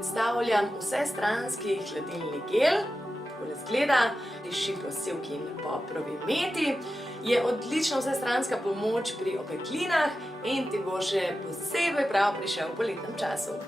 predstavljam vsestranski hladilni gel. Takole izgleda, diši po sivki in poprovi meti. Je odlična vsestranska pomoč pri opeklinah in ti bo še posebej prav prišel v poletnem času.